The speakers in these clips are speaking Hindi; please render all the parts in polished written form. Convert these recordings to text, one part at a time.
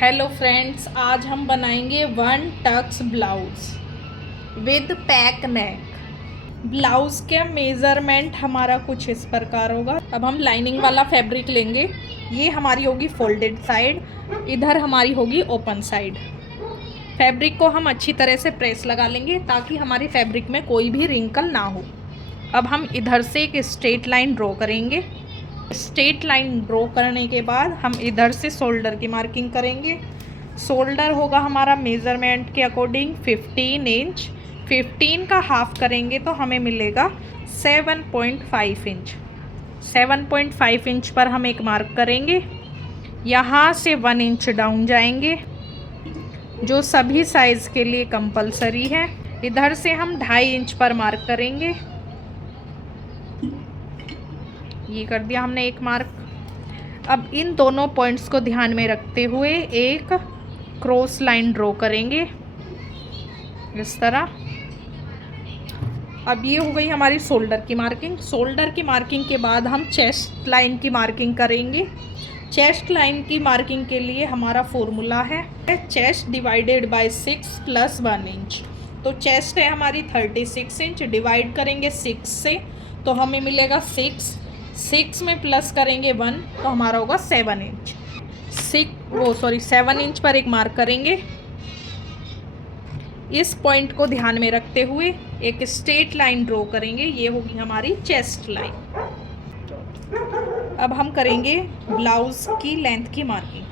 हेलो फ्रेंड्स, आज हम बनाएंगे one Tux blouse with pack neck. Blouse के मेज़रमेंट हमारा कुछ इस प्रकार होगा। अब हम लाइनिंग वाला फैब्रिक लेंगे। ये हमारी होगी फोल्डेड साइड, इधर हमारी होगी ओपन साइड। फैब्रिक को हम अच्छी तरह से प्रेस लगा लेंगे ताकि हमारी फैब्रिक में कोई भी रिंकल ना हो। अब हम इधर से एक स्ट्रेट लाइन ड्रॉ करेंगे। स्ट्रेट लाइन ड्रॉ करने के बाद हम इधर से शोल्डर की मार्किंग करेंगे। शोल्डर होगा हमारा मेज़रमेंट के अकॉर्डिंग 15 इंच। 15 का हाफ करेंगे तो हमें मिलेगा 7.5 इंच। 7.5 इंच पर हम एक मार्क करेंगे। यहाँ से 1 इंच डाउन जाएंगे, जो सभी साइज़ के लिए कंपलसरी है। इधर से हम 2.5 इंच पर मार्क करेंगे। ये कर दिया हमने एक मार्क। अब इन दोनों पॉइंट्स को ध्यान में रखते हुए एक क्रॉस लाइन ड्रॉ करेंगे इस तरह। अब ये हो गई हमारी शोल्डर की मार्किंग। शोल्डर की मार्किंग के बाद हम चेस्ट लाइन की मार्किंग करेंगे। चेस्ट लाइन की मार्किंग के लिए हमारा फॉर्मूला है चेस्ट डिवाइडेड बाय 6 + 1 इंच। तो चेस्ट है हमारी 36 इंच, डिवाइड करेंगे 6 से तो हमें मिलेगा 6 में प्लस करेंगे 1 तो हमारा होगा 7 इंच। 7 इंच पर एक मार्क करेंगे। इस पॉइंट को ध्यान में रखते हुए एक स्ट्रेट लाइन ड्रॉ करेंगे। ये होगी हमारी चेस्ट लाइन। अब हम करेंगे ब्लाउज़ की लेंथ की मार्किंग।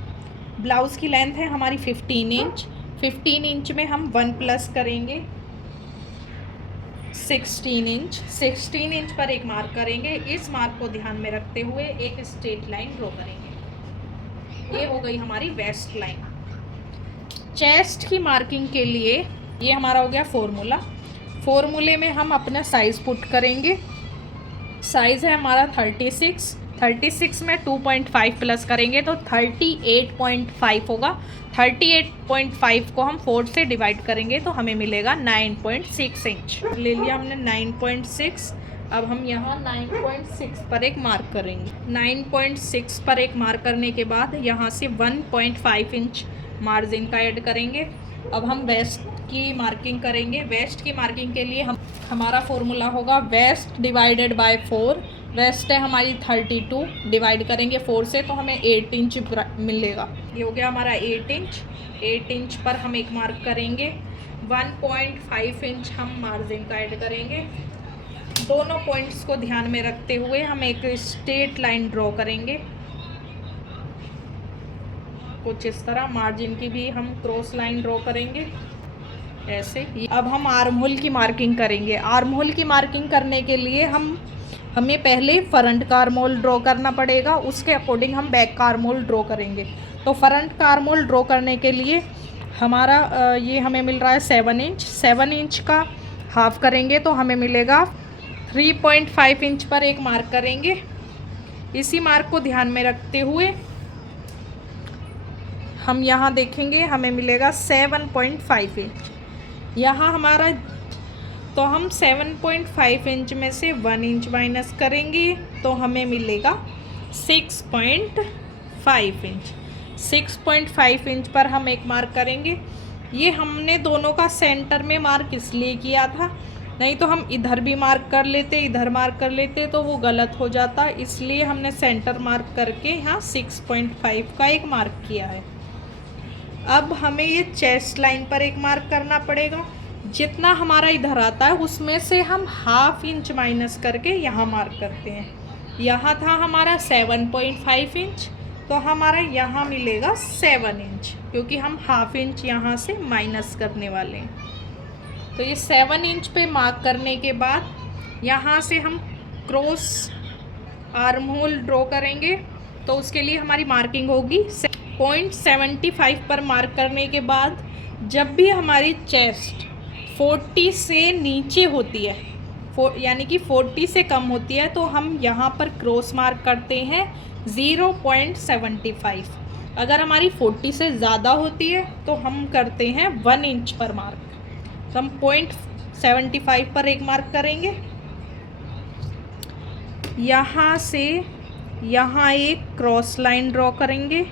ब्लाउज़ की लेंथ है हमारी 15 इंच। 15 इंच में हम 1 प्लस करेंगे 16 इंच। 16 इंच पर एक मार्क करेंगे। इस मार्क को ध्यान में रखते हुए एक स्ट्रेट लाइन ड्रॉ करेंगे। ये हो गई हमारी वेस्ट लाइन। चेस्ट की मार्किंग के लिए ये हमारा हो गया फॉर्मूला। फॉर्मूले में हम अपना साइज़ पुट करेंगे। साइज़ है हमारा 36। 36 में 2.5 प्लस करेंगे तो 38.5 होगा। 38.5 को हम 4 से डिवाइड करेंगे तो हमें मिलेगा 9.6 इंच। ले लिया हमने 9.6। अब हम यहाँ 9.6 पर एक मार्क करेंगे। 9.6 पर एक मार्क करने के बाद यहाँ से 1.5 इंच मार्जिन का ऐड करेंगे। अब हम वेस्ट की मार्किंग करेंगे। वेस्ट की मार्किंग के लिए हमारा फॉर्मूला होगा वेस्ट डिवाइडेड बाय 4। वेस्ट है हमारी 32, डिवाइड करेंगे 4 से तो हमें 8 इंच मिलेगा। ये हो गया हमारा 8 इंच। 8 इंच पर हम एक मार्क करेंगे। 1.5 इंच हम मार्जिन का ऐड करेंगे। दोनों पॉइंट्स को ध्यान में रखते हुए हम एक स्ट्रेट लाइन ड्रॉ करेंगे कुछ इस तरह। मार्जिन की भी हम क्रॉस लाइन ड्रॉ करेंगे ऐसे। अब हम आर्म होल की मार्किंग करेंगे। आर्म होल की मार्किंग करने के लिए हमें पहले फ्रंट का आर्म होल ड्रॉ करना पड़ेगा, उसके अकॉर्डिंग हम बैक का आर्म होल ड्रॉ करेंगे। तो फ्रंट का आर्म होल ड्रॉ करने के लिए हमारा ये हमें मिल रहा है 7 इंच। 7 इंच का हाफ करेंगे तो हमें मिलेगा 3.5 इंच पर एक मार्क करेंगे। इसी मार्क को ध्यान में रखते हुए हम यहाँ देखेंगे हमें मिलेगा 7.5 इंच। यहाँ हमारा तो हम 7.5 इंच में से 1 इंच माइनस करेंगे तो हमें मिलेगा 6.5 इंच। 6.5 इंच पर हम एक मार्क करेंगे। ये हमने दोनों का सेंटर में मार्क इसलिए किया था, नहीं तो हम इधर भी मार्क कर लेते, इधर मार्क कर लेते तो वो गलत हो जाता। इसलिए हमने सेंटर मार्क करके यहाँ 6.5 का एक मार्क किया है। अब हमें ये चेस्ट लाइन पर एक मार्क करना पड़ेगा। जितना हमारा इधर आता है उसमें से हम ½ इंच माइनस करके यहाँ मार्क करते हैं। यहाँ था हमारा 7.5 इंच तो हमारा यहाँ मिलेगा 7 इंच, क्योंकि हम ½ इंच यहाँ से माइनस करने वाले हैं। तो ये 7 इंच पे मार्क करने के बाद यहाँ से हम क्रॉस आर्म होल ड्रॉ करेंगे। तो उसके लिए हमारी मार्किंग होगी 0.75 पर मार्क करने के बाद जब भी हमारी चेस्ट 40 से नीचे होती है, यानी कि 40 से कम होती है, तो हम यहाँ पर क्रॉस मार्क करते हैं 0.75। अगर हमारी 40 से ज़्यादा होती है तो हम करते हैं 1 इंच पर मार्क। तो हम 0.75 पर एक मार्क करेंगे। यहाँ से यहाँ एक क्रॉस लाइन ड्रॉ करेंगे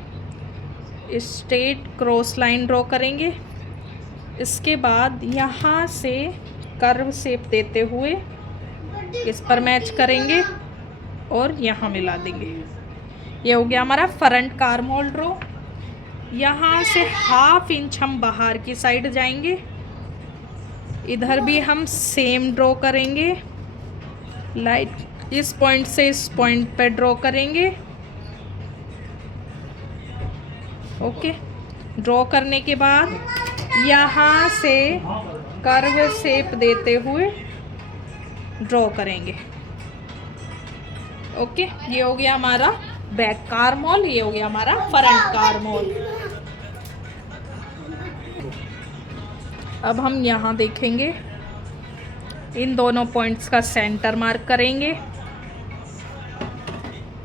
स्ट्रेट क्रॉस लाइन ड्रॉ करेंगे। इसके बाद यहाँ से कर्व शेप देते हुए इस पर मैच करेंगे और यहाँ मिला देंगे। ये हो गया हमारा फ्रंट का आर्म होल ड्रॉ। यहाँ से 1/2 इंच हम बाहर की साइड जाएंगे, इधर भी हम सेम ड्रॉ करेंगे। लाइट इस पॉइंट से इस पॉइंट पे ड्रॉ करेंगे। ओके, ड्रॉ करने के बाद यहाँ से कर्व शेप देते हुए ड्रॉ करेंगे। ओके, ये हो गया हमारा बैक का आर्म होल, ये हो गया हमारा फ्रंट का आर्म होल। अब हम यहाँ देखेंगे, इन दोनों पॉइंट्स का सेंटर मार्क करेंगे।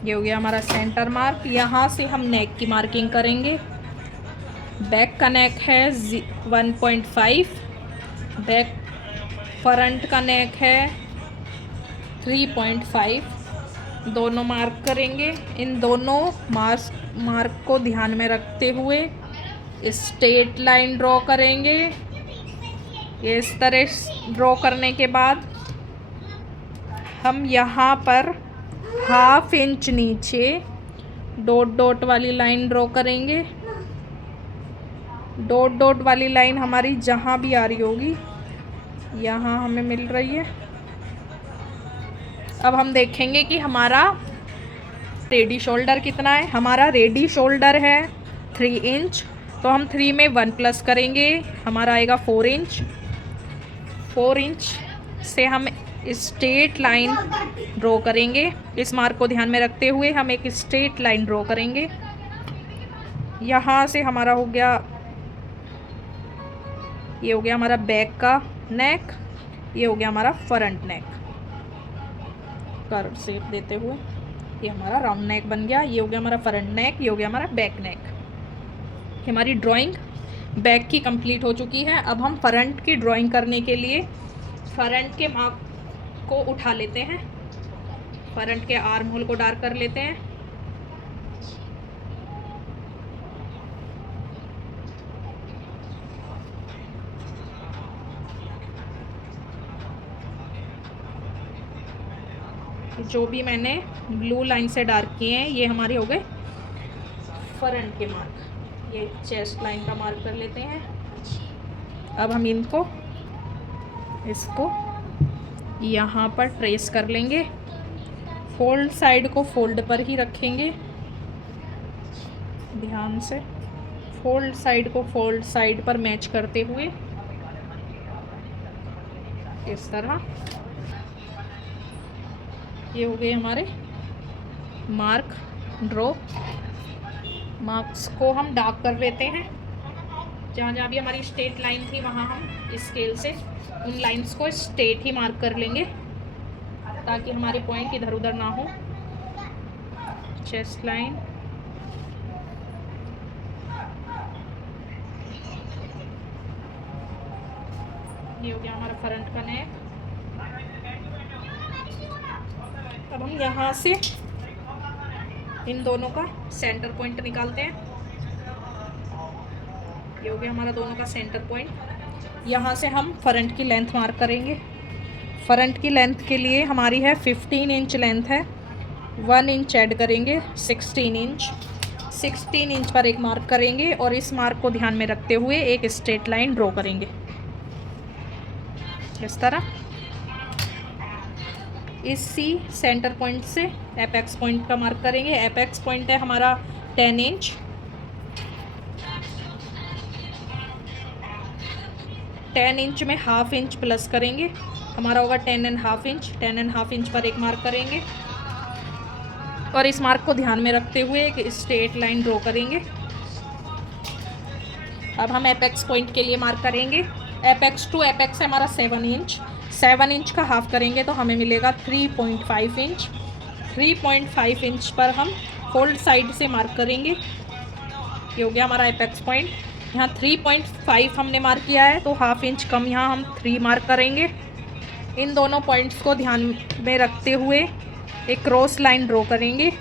ये हो गया हमारा सेंटर मार्क। यहाँ से हम नेक की मार्किंग करेंगे। बैक का नेक है 1.5, बैक फ्रंट का नेक है 3.5। दोनों मार्क करेंगे। इन दोनों मार्क को ध्यान में रखते हुए स्ट्रेट लाइन ड्रॉ करेंगे। ये इस तरह ड्रॉ करने के बाद हम यहाँ पर 1/2 इंच नीचे डॉट डॉट वाली लाइन ड्रॉ करेंगे। डॉट डॉट वाली लाइन हमारी जहाँ भी आ रही होगी, यहाँ हमें मिल रही है। अब हम देखेंगे कि हमारा रेडी शोल्डर कितना है। हमारा रेडी शोल्डर है 3 इंच, तो हम 3 में 1 प्लस करेंगे, हमारा आएगा 4 इंच। 4 इंच से हम स्ट्रेट लाइन ड्रॉ करेंगे। इस मार्क को ध्यान में रखते हुए हम एक स्ट्रेट लाइन ड्रॉ करेंगे। यहाँ से हमारा हो गया, ये हो गया हमारा बैक का नेक, ये हो गया हमारा फ्रंट नेक। कर्व शेप देते हुए ये हमारा राउंड नेक बन गया। ये हो गया हमारा फ्रंट नेक, ये हो गया हमारा बैक नेक। हमारी ड्राइंग बैक की कंप्लीट हो चुकी है। अब हम फ्रंट की ड्राइंग करने के लिए फ्रंट के मार्क को उठा लेते हैं, फ्रंट के आर्म होल को डार्क कर लेते हैं। जो भी मैंने ब्लू लाइन से डार्क किए हैं ये हमारे हो गए फ्रंट के मार्क। ये चेस्ट लाइन का मार्क कर लेते हैं। अब हम इसको यहाँ पर ट्रेस कर लेंगे। फोल्ड साइड को फोल्ड पर ही रखेंगे, ध्यान से फोल्ड साइड को फोल्ड साइड पर मैच करते हुए इस तरह। ये हो गए हमारे मार्क ड्रॉ। मार्क्स को हम डार्क कर लेते हैं। जहाँ जहाँ भी हमारी स्ट्रेट लाइन थी वहाँ हम स्केल से उन लाइंस को स्ट्रेट ही मार्क कर लेंगे ताकि हमारे पॉइंट इधर उधर ना हो। चेस्ट लाइन, ये हो गया हमारा फ्रंट का नेक। अब हम यहाँ से इन दोनों का सेंटर पॉइंट निकालते हैं। ये हो गया हमारा दोनों का सेंटर पॉइंट। यहाँ से हम फ्रंट की लेंथ मार्क करेंगे। फ्रंट की लेंथ के लिए हमारी है 15 इंच लेंथ है, 1 इंच ऐड करेंगे 16 इंच। 16 इंच पर एक मार्क करेंगे और इस मार्क को ध्यान में रखते हुए एक स्ट्रेट लाइन ड्रॉ करेंगे इस तरह। इसी सेंटर पॉइंट से एपेक्स पॉइंट का मार्क करेंगे। एपेक्स पॉइंट है हमारा 10 इंच। 10 इंच में 1/2 इंच प्लस करेंगे, हमारा होगा 10.5 इंच। 10.5 इंच पर एक मार्क करेंगे और इस मार्क को ध्यान में रखते हुए एक स्ट्रेट लाइन ड्रॉ करेंगे। अब हम एपेक्स पॉइंट के लिए मार्क करेंगे। एपेक्स टू एपेक्स है हमारा 7 इंच। 7 इंच का हाफ करेंगे तो हमें मिलेगा 3.5 इंच। 3.5 इंच पर हम फोल्ड साइड से मार्क करेंगे। ये हो गया हमारा एपेक्स पॉइंट। यहाँ 3.5 हमने मार्क किया है तो 1/2 इंच कम यहाँ हम 3 मार्क करेंगे। इन दोनों पॉइंट्स को ध्यान में रखते हुए एक क्रॉस लाइन ड्रॉ करेंगे।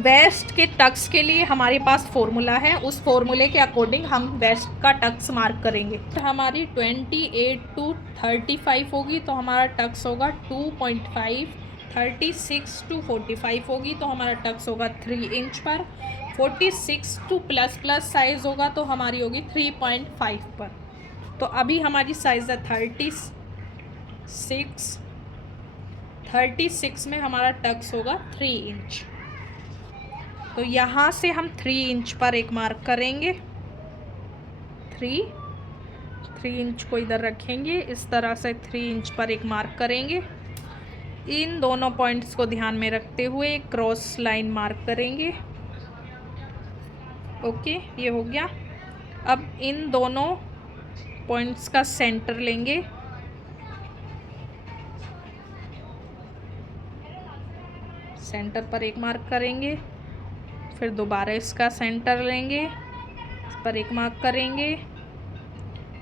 वेस्ट के टक्स के लिए हमारे पास फॉर्मूला है, उस फॉर्मूले के अकॉर्डिंग हम वेस्ट का टक्स मार्क करेंगे। तो हमारी 28 टू 35 होगी तो हमारा टक्स होगा 2.5, 36 टू 45 होगी तो हमारा टक्स होगा 3 इंच पर, 46 टू प्लस प्लस साइज़ होगा तो हमारी होगी 3.5 पर। तो अभी हमारी साइज़ है 36 में हमारा टक्स होगा 3 इंच। तो यहाँ से हम 3 इंच पर एक मार्क करेंगे, 3 इंच को इधर रखेंगे, इस तरह से 3 इंच पर एक मार्क करेंगे। इन दोनों पॉइंट्स को ध्यान में रखते हुए क्रॉस लाइन मार्क करेंगे। ओके, ये हो गया। अब इन दोनों पॉइंट्स का सेंटर लेंगे, सेंटर पर एक मार्क करेंगे, फिर दोबारा इसका सेंटर लेंगे, इस पर एक मार्क करेंगे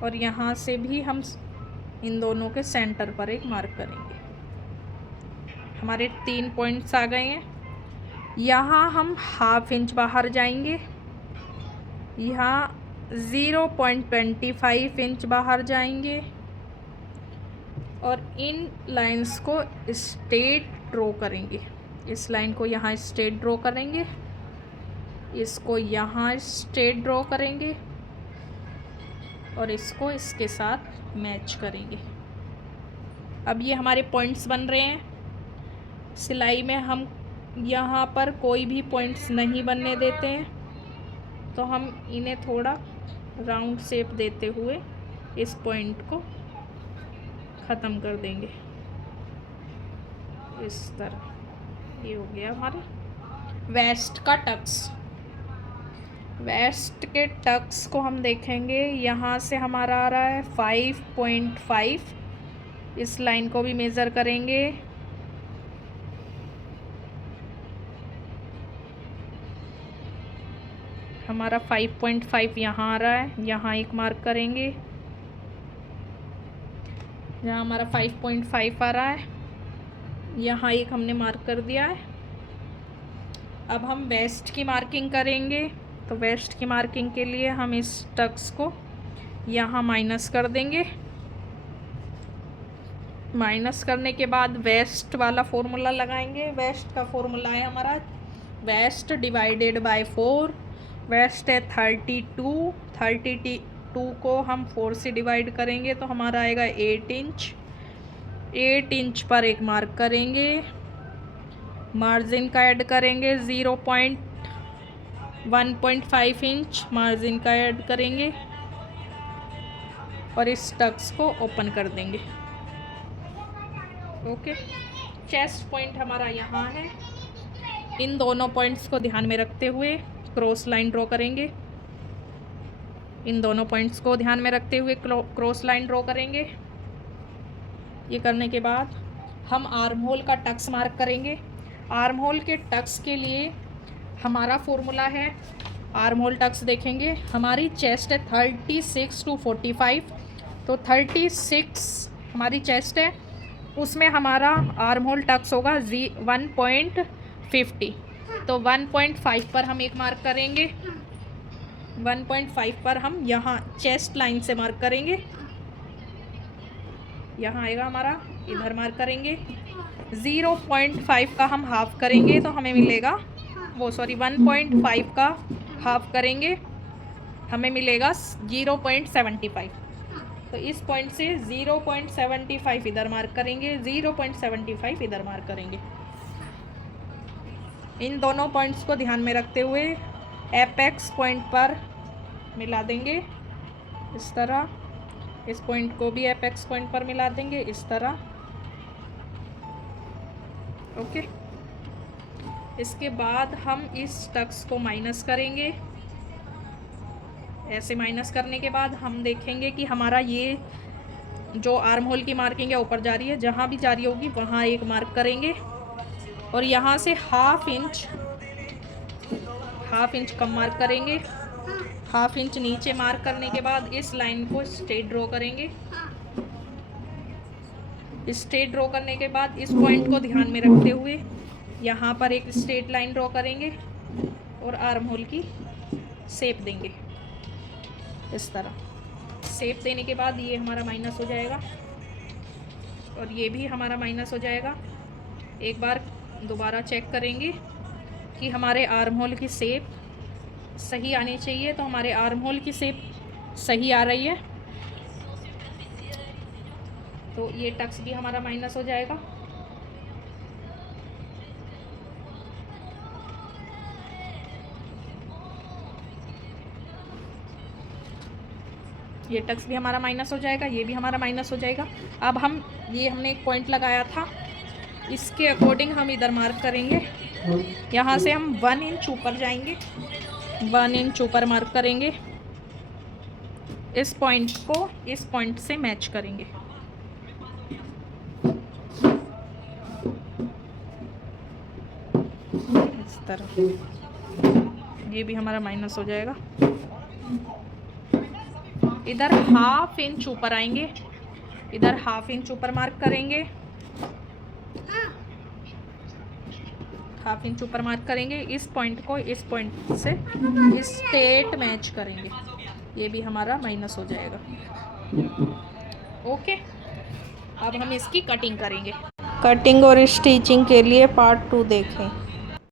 और यहाँ से भी हम इन दोनों के सेंटर पर एक मार्क करेंगे। हमारे 3 पॉइंट्स आ गए हैं। यहाँ हम ½ इंच बाहर जाएंगे, यहाँ 0.25 इंच बाहर जाएंगे और इन लाइंस को स्ट्रेट ड्रॉ करेंगे। इस लाइन को यहाँ स्ट्रेट ड्रॉ करेंगे, इसको यहाँ स्ट्रेट ड्रॉ करेंगे और इसको इसके साथ मैच करेंगे। अब ये हमारे पॉइंट्स बन रहे हैं। सिलाई में हम यहाँ पर कोई भी पॉइंट्स नहीं बनने देते हैं, तो हम इन्हें थोड़ा राउंड शेप देते हुए इस पॉइंट को ख़त्म कर देंगे इस तरह। ये हो गया हमारा वेस्ट का टक्स। वेस्ट के टक्स को हम देखेंगे, यहाँ से हमारा आ रहा है 5.5। इस लाइन को भी मेज़र करेंगे, हमारा 5.5 यहाँ आ रहा है, यहाँ एक मार्क करेंगे, यहाँ हमारा 5.5 आ रहा है, यहाँ एक हमने मार्क कर दिया है। अब हम वेस्ट की मार्किंग करेंगे। तो वेस्ट की मार्किंग के लिए हम इस टक्स को यहाँ माइनस कर देंगे। माइनस करने के बाद वेस्ट वाला फॉर्मूला लगाएंगे। वेस्ट का फॉर्मूला है हमारा वेस्ट डिवाइडेड बाय 4। वेस्ट है 32, 32 को हम 4 से डिवाइड करेंगे तो हमारा आएगा 8 इंच। 8 इंच पर एक मार्क करेंगे, मार्जिन का ऐड करेंगे 1.5 इंच मार्जिन का ऐड करेंगे और इस टक्स को ओपन कर देंगे। ओके, चेस्ट पॉइंट हमारा यहाँ है। इन दोनों पॉइंट्स को ध्यान में रखते हुए क्रॉस लाइन ड्रॉ करेंगे। इन दोनों पॉइंट्स को ध्यान में रखते हुए क्रॉस लाइन ड्रॉ करेंगे। ये करने के बाद हम आर्म होल का टक्स मार्क करेंगे। आर्म होल के टक्स के लिए हमारा फॉर्मूला है, आर्म होल टक्स देखेंगे, हमारी चेस्ट है 36 टू 45। तो 36 हमारी चेस्ट है, उसमें हमारा आर्म होल टक्स होगा 1.50। तो 1.5 पर हम एक मार्क करेंगे। 1.5 पर हम यहाँ चेस्ट लाइन से मार्क करेंगे, यहाँ आएगा हमारा, इधर मार्क करेंगे। 0.5 का हम हाफ करेंगे तो हमें मिलेगा 1.5 का हाफ करेंगे हमें मिलेगा 0.75। तो इस पॉइंट से 0.75 इधर मार्क करेंगे, 0.75 इधर मार्क करेंगे। इन दोनों पॉइंट्स को ध्यान में रखते हुए एपेक्स पॉइंट पर मिला देंगे इस तरह। इस पॉइंट को भी एपेक्स पॉइंट पर मिला देंगे इस तरह। ओके, इसके बाद हम इस टक्स को माइनस करेंगे। ऐसे माइनस करने के बाद हम देखेंगे कि हमारा ये जो आर्म होल की मार्किंग है ऊपर जा रही है, जहाँ भी जा रही होगी वहाँ एक मार्क करेंगे और यहाँ से हाफ इंच कम मार्क करेंगे। हाफ इंच नीचे मार्क करने के बाद इस लाइन को स्ट्रेट ड्रॉ करेंगे। स्ट्रेट ड्रॉ करने के बाद इस पॉइंट को ध्यान में रखते हुए यहाँ पर एक स्ट्रेट लाइन ड्रॉ करेंगे और आर्म होल की शेप देंगे इस तरह। शेप देने के बाद ये हमारा माइनस हो जाएगा और ये भी हमारा माइनस हो जाएगा। एक बार दोबारा चेक करेंगे कि हमारे आर्म होल की शेप सही आनी चाहिए, तो हमारे आर्म होल की शेप सही आ रही है, तो ये टक्स भी हमारा माइनस हो जाएगा। ये टक्स भी हमारा माइनस हो जाएगा, ये भी हमारा माइनस हो जाएगा। अब हम ये हमने एक पॉइंट लगाया था, इसके अकॉर्डिंग हम इधर मार्क करेंगे। यहाँ से हम 1 इंच ऊपर जाएंगे, 1 इंच ऊपर मार्क करेंगे। इस पॉइंट को इस पॉइंट से मैच करेंगे। इस तरह ये भी हमारा माइनस हो जाएगा। इधर 1/2 इंच ऊपर आएंगे, इधर 1/2 इंच ऊपर मार्क करेंगे, 1/2 इंच ऊपर मार्क करेंगे। इस पॉइंट को इस पॉइंट से स्ट्रेट मैच करेंगे, ये भी हमारा माइनस हो जाएगा। ओके, अब हम इसकी कटिंग करेंगे। कटिंग और स्टिचिंग के लिए पार्ट 2 देखें।